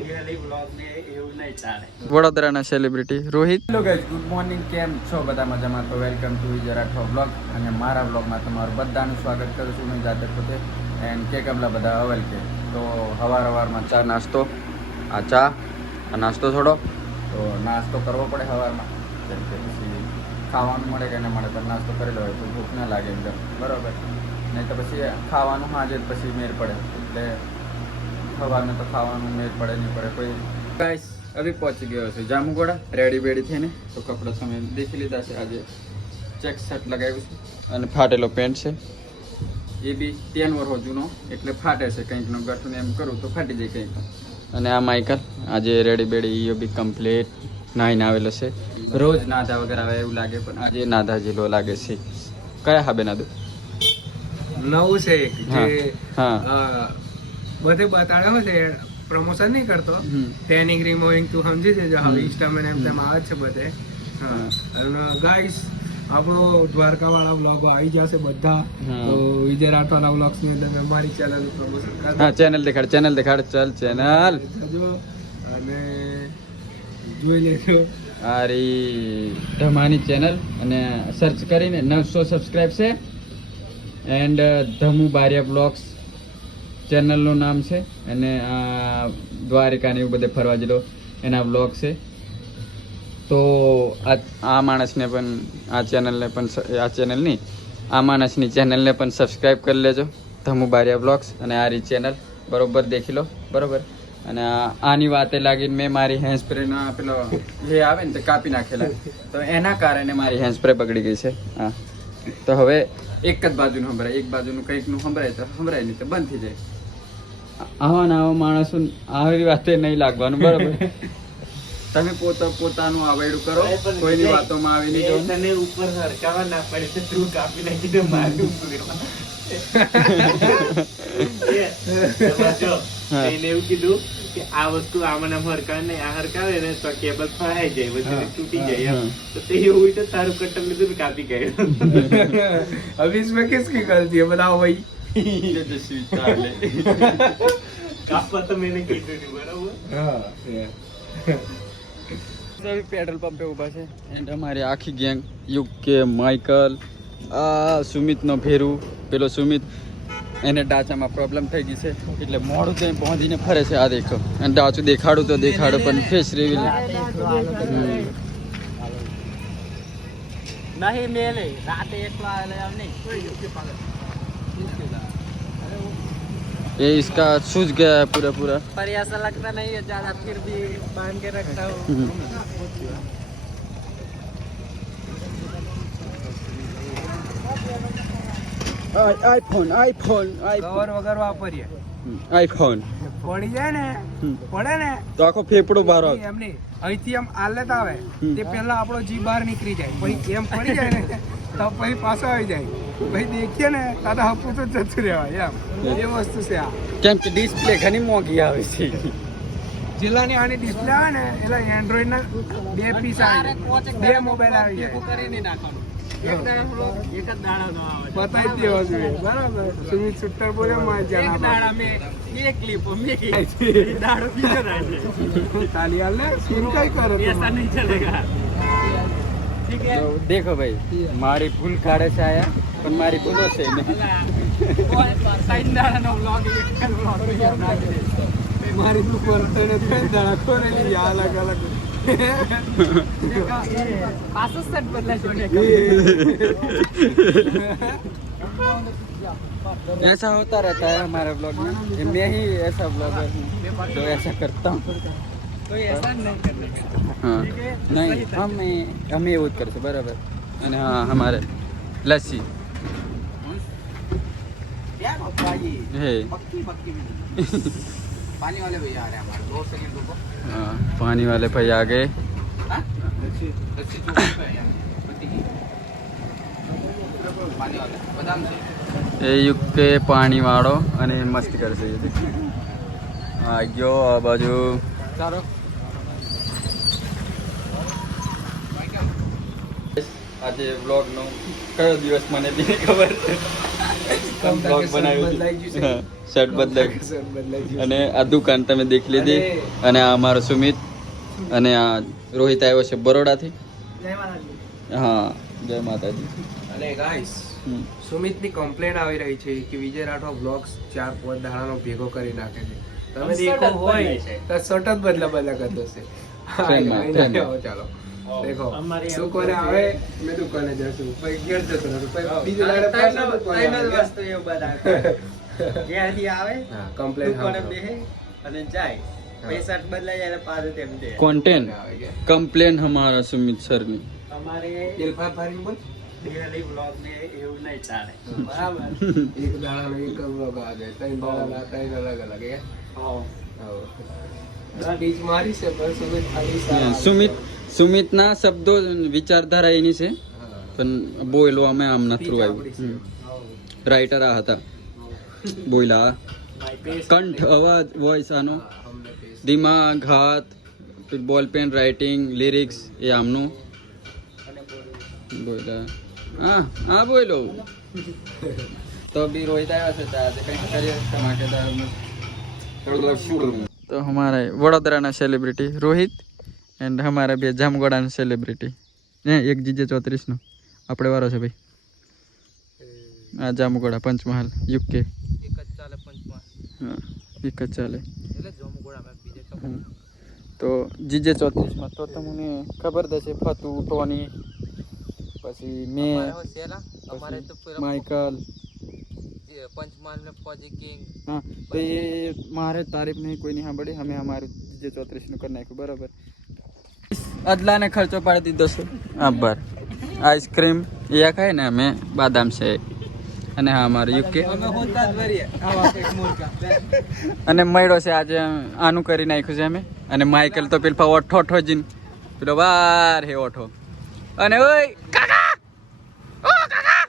Daily vlog ને એવું નહીં ચાલે. વડોદરાના celebrity Rohit. Hello guys, good morning. કેમ છો બધા મજામાં? તો welcome to Vijay Rathod blog. અને મારા બ્લોગમાં તમારું બધાનું સ્વાગત કરું છું. હું જાતે પોતે એન્ડ કે કમલા બધા અવલ કે. તો સવારમાં ચા નાસ્તો, આ ચા આ નાસ્તો થોડો તો નાસ્તો કરવો પડે સવારમાં, કેમ કે પછી ખાવાનું મળે કે ના મળે તો નાસ્તો કરેલો હોય તો ભૂખ ના લાગે એકદમ બરાબર. નહીં તો પછી ખાવાનું સાંજે પછી મેર પડે, એટલે સવારને તો ખાવાનું મેર પડે નહીં પડે કોઈ. ગાઈસ અભી પહોંચી ગયો છે જામુગોડા, રેડી બેડી થઈને. તો કપડા તમે દેખી લીધા છે. આજે ચેક શર્ટ લગાવ્યું છે અને ફાટેલો પેન્ટ છે, એ બી 10 વર્ષ જૂનો, એટલે ફાટે છે. કંઈકનો ગઠું એમ કરું તો ફાટી જાય કંઈક. અને આ માઇકલ આજે રેડી બેડી એ બી કમ્પ્લીટ નાહીને આવેલો છે. રોજ નાધા વગર આવે એવું લાગે, પણ આજે નાધા જેલો લાગે છે. કયા હાબે નાધો? નવું છે એક જે હા બધે બતાડ્યો છે, પ્રમોશન નહીં કરતો. ટેનિંગ રિમૂવિંગ તું સમજી છે, હવે ઇન્સ્ટામાં એમ તેમ આવે છે બધે. હા, અને ગાઈસ આપણો દ્વારકા વાળા વ્લોગો આવી જશે બધા. તો વિજય રાઠવાના વ્લોગ્સ ની અંદર અમારી ચેનલ નું પ્રમોશન કરતા. હા, ચેનલ દેખાડ ચલ ચેનલ અને જોઈ લેજો આરી ધમાની ચેનલ, અને સર્ચ કરીને 900 સબસ્ક્રાઇબ છે. એન્ડ ધમુ બારિયા બ્લોગ્સ ચેનલનું નામ છે. અને આ દ્વારિકા ને એવું બધે ફરવા જેલો એના બ્લોગ છે. તો આ માણસને પણ આ માણસની ચેનલને પણ સબસ્ક્રાઈબ કરી લેજો, ધમુ બારિયા બ્લોગ્સ. અને આ રી ચેનલ બરોબર દેખી લો બરોબર. અને આની વાતે લાગીને મેં મારી હેન્ડ સ્પ્રેના પેલો જે આવે ને તે કાપી નાખેલા, તો એના કારણે મારી હેન્ડ સ્પ્રે બગડી ગઈ છે. હા, તો હવે એક જ બાજુનું સંભળાય, એક બાજુનું કંઈકનું સંભળાય તો સંભળાય, નહીં તો બંધ થઈ જાય. આવા માણસો આવી વાતે નહીં લાગવાનું બરોબર. તમે પોતાનું આવડ્યું કરો, કોઈની વાતોમાં આવી નહીં જવું. તને ઉપર હરકાવા ના પડે તો તું કાપી નાખી દે મારું. એને એવું કીધું કે આ વસ્તુ આમાં હરકાવે નહીં, આ હરકાવે ને તો કેબલ ફળાઈ જાય, બધું તૂટી જાય એમ. તો તે એવું તો તારું કટર લીધું કાપી ગયું. अब इसमें किसकी गलती है बताओ भाई? કાપવા તો મેને કીધું નહીં બરાબર. પેટ્રોલ પંપે ઊભા છે. એન્ડ અમારી આખી ગેંગ, યુકે, માઇકલ, આ સુમિતનો ભેરું, પેલો સુમિત, એને ડાચામાં પ્રોબ્લેમ થઈ ગઈ છે, એટલે મોડું ત્યાં પહોંચીને ફરે છે. આ દેખો, અને ડાચું દેખાડું તો દેખાડું, પણ ફેસ રિવીલ નહીં મેલે રાતે એકલા આમ નહીં. ये इसका सूझ गया है पूरा पर ऐसा लगता नहीं है ज्यादा, फिर भी बांध के रखता हूँ. आईफोन કવર વગર વાપરીએ, આઈફોન પડી જાય ને પડે ને તો આખો ફેફડો બહાર આવે. એમ નહીં, અહીંથી આમ આલત આવે તે પહેલા આપણો જીભ બહાર નીકળી જાય, પછી એમ પડી જાય ને તો પછી પાછો આવી જાય. પછી દેખીએ ને તાતા હપું તો જતું રહેવાય એમ, એ વસ્તુ છે આ. કેમ કે ડિસ્પ્લે ઘણી મોંઘી આવે છે. જિલ્લાની આની ડિસ્પ્લે આવે ને એટલે એન્ડ્રોઈડ ના 2 પીસ આવે, 2 મોબાઈલ આવી જાય. બતાવી દેવા જોઈએ બરાબર. સુમિત સુટ્ટર બોલ્યો માં જાણા તાલી હાલ ને સીન કઈ કરે ऐसा नहीं चलेगा. ठीक है, તો દેખો ભાઈ, મારી ભૂલ કાઢે છે આયા, પણ મારી ભૂલો છે નહીં. મારી તું પરતને થઈ દાડા કોરેલી અલગ અલગ પાછો સેટ બદલાશે. ऐसा होता रहता है हमारे ब्लॉग में, मैं ही ऐसा ब्लॉगर हूँ जो ऐसा करता हूँ. कोई ऐसा नहीं करने का. हाँ नहीं, हम એવું જ કરશું બરાબર. અને હા, हमारे लस्सी है. पानी वाले भैया आ रहे हैं हमारे 2 सेकंड रुको. हाँ, पानी वाले भाई आ गए. पानी वाले बादाम से એ યુકે પાણી વાળો અને મસ્ત કરશે. આ ગયો આ બાજુ. સારો આજે વ્લોગ નો કયો દિવસ મને બી નહીં ખબર વ્લોગ બનાવ્યો છે. હા, શર્ટ બદલાઈ અને આ દુકાન તમે દેખી લીધી અને આ અમારો સુમિત અને આ રોહિત આવ્યો છે બરોડાથી. હા, જય માતાજી. અને ગાઈસ સુમિતની કમ્પ્લેન આવી રહી છે કે વિજય રાઠવા બ્લોગ્સ 4-5 દાડાનો ભેગો કરી નાખે છે. તમે દેખો હોય તો સતત બદલા કરતો છે. ચાલો દેખો દુકાને આવે મેં દુકાને જશું પછી ઘેર જતો રહેતો પછી બીજે દાડે પાછા દુકાને આવે. હા, કમ્પ્લેન અને જાય પૈસા બદલાઈ જાય પાછું તેમ દે. કોન્ટેન્ટ કમ્પ્લેન હમારા સુમિત સર ની. અમારે એલ્ફા ફારી બોલ ડેલી વ્લોગ ને એવું નહીં ચાલે. બરાબર. એક દાડાનો એક વ્લોગ આવે 3 દાડાના 3 અલગ અલગ હે. સ્પીચ મારી છે પણ સુમિત ખાલી સારા સુમિતના શબ્દો વિચારધારા એની છે પણ બોલવામાં આમ નથી આવ્યું. રાઇટર આ હતા બોયલા કંઠ અવાજ વોઇસ આનો દિમાગ હાથ બોલ પેન રાઇટિંગ લિરિક્સ એ આમનું બોયલા હા બોલો તો બી રોહિત આવ્યા છે તો આજે કંઈક કરીએ ધમાકેદાર. तो हमारा वडोदरा सेलिब्रिटी रोहित एंड हमारा भी जामगोड़ा सेलिब्रिटी एक जीजे 34 नो अपने वारो है भाई आ जामगोड़ा पंचमहाल यूके हाँ एक ज चाले तो जीजे 34 में तो तमने खबर दे फतू टोनी पछी मैं माइकल पंचमहाल में फौजी किंग. हाँ तो ये मारे तारीफ नहीं कोई नहीं साँभी हमें हमारे जे 34 कर नाख्યું बराबर. अदला ने खर्चो पाड़ी दीधो છે આભાર. आइसक्रीम ये खाए ने અમે બાદામ છે અને હા અમારું યુકે અને મળ્યો છે આજે આનું કરી નાખ્યું છે અમે અને માઇકલ તો પેલા ઓઠો જીન પેલો વાર હે ઓઠો અને ઓય કાકા ઓ કાકા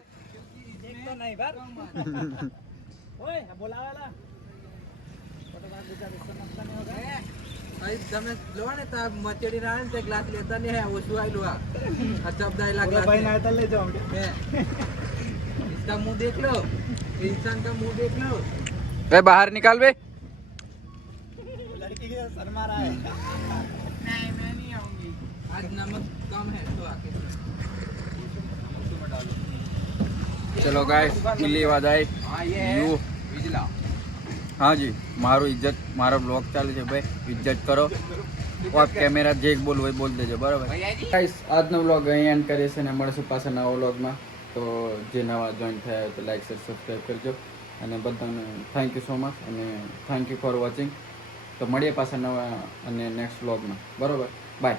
તમે જોવા ને તો મચેડી ના તે ગ્લાસ લેતા ને હે ઓછું આયલું આ ચબદાઈલા ગ્લાસ ભાઈ ના લે જાઓ इसका मुंह देख लो इंसान का मुंह देख लो बे बाहर निकाल बे लड़की के शर्मा रहा है नहीं मैं नहीं आऊंगी आज नमक कम है तो आके चलो गाइस मिली आवाज आई यू हाँ जी मारो इज्जत मारो ब्लॉग चालू है भाई इज्जत करो ऑफ कैमरा जे बोलવું હોય બોલ દેજો બરાબર ગાઈસ આજનો વ્લોગ અહીં એન્ડ કરીએ છે ને મળશું પાછા નવા વ્લોગમાં તો જે નવા જોઈન થયા હોય તો લાઈક શેર સબસ્ક્રાઈબ કરજો અને બધાને થેન્ક યુ સો મચ અને થેન્ક યુ ફોર વોચિંગ તો મળીએ પાછા નવા અને નેક્સ્ટ વ્લોગમાં બરાબર બાય.